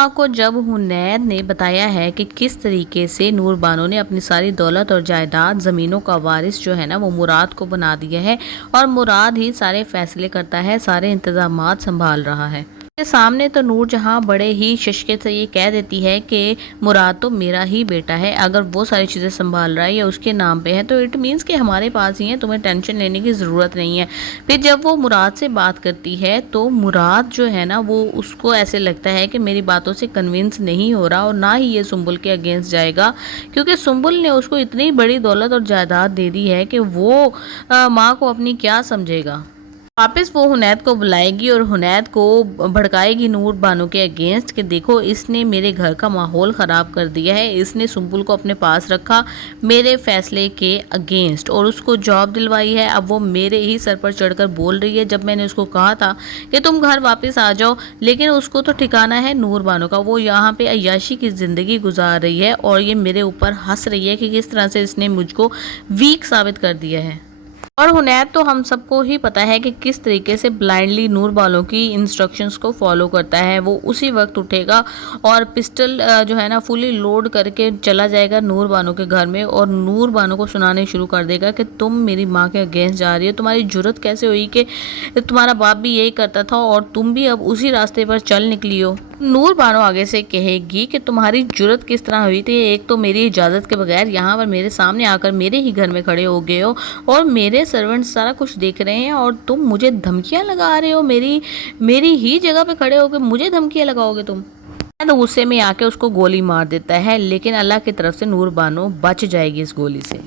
माँ को जब हुनैद ने बताया है कि किस तरीके से नूर बानो ने अपनी सारी दौलत और जायदाद ज़मीनों का वारिस जो है ना वो मुराद को बना दिया है और मुराद ही सारे फैसले करता है, सारे इंतजामात संभाल रहा है। के सामने तो नूर जहाँ बड़े ही शशके से ये कह देती है कि मुराद तो मेरा ही बेटा है, अगर वो सारी चीज़ें संभाल रहा है या उसके नाम पे है तो इट मीन्स कि हमारे पास ही है, तुम्हें टेंशन लेने की ज़रूरत नहीं है। फिर जब वो मुराद से बात करती है तो मुराद जो है ना वो उसको ऐसे लगता है कि मेरी बातों से कन्विंस नहीं हो रहा और ना ही ये सुंबुल के अगेंस्ट जाएगा, क्योंकि सुंबुल ने उसको इतनी बड़ी दौलत और जायदाद दे दी है कि वो माँ को अपनी क्या समझेगा। वापस वो हुनैद को बुलाएगी और हुनैद को भड़काएगी नूर बानो के अगेंस्ट कि देखो इसने मेरे घर का माहौल ख़राब कर दिया है, इसने सुंबुल को अपने पास रखा मेरे फैसले के अगेंस्ट और उसको जॉब दिलवाई है। अब वो मेरे ही सर पर चढ़कर बोल रही है, जब मैंने उसको कहा था कि तुम घर वापस आ जाओ, लेकिन उसको तो ठिकाना है नूर बानो का, वो यहाँ पे अय्याशी की ज़िंदगी गुजार रही है और ये मेरे ऊपर हंस रही है कि किस तरह से इसने मुझको वीक साबित कर दिया है। और हुनैद तो हम सबको ही पता है कि किस तरीके से ब्लाइंडली नूर बानो की इंस्ट्रक्शंस को फॉलो करता है। वो उसी वक्त उठेगा और पिस्टल जो है ना फुली लोड करके चला जाएगा नूर बानो के घर में और नूर बानो को सुनाने शुरू कर देगा कि तुम मेरी माँ के अगेंस्ट जा रही हो, तुम्हारी जुर्रत कैसे हुई कि तुम्हारा बाप भी यही करता था और तुम भी अब उसी रास्ते पर चल निकली हो। नूर बानो आगे से कहेगी कि तुम्हारी जुर्रत किस तरह हुई थी, एक तो मेरी इजाज़त के बगैर यहाँ पर मेरे सामने आकर मेरे ही घर में खड़े हो गए हो और मेरे सर्वेंट सारा कुछ देख रहे हैं और तुम मुझे धमकियाँ लगा रहे हो, मेरी ही जगह पे खड़े होकर मुझे धमकियाँ लगाओगे तुम। तो गुस्से में आके उसको गोली मार देता है, लेकिन अल्लाह की तरफ से नूर बानो बच जाएगी इस गोली से।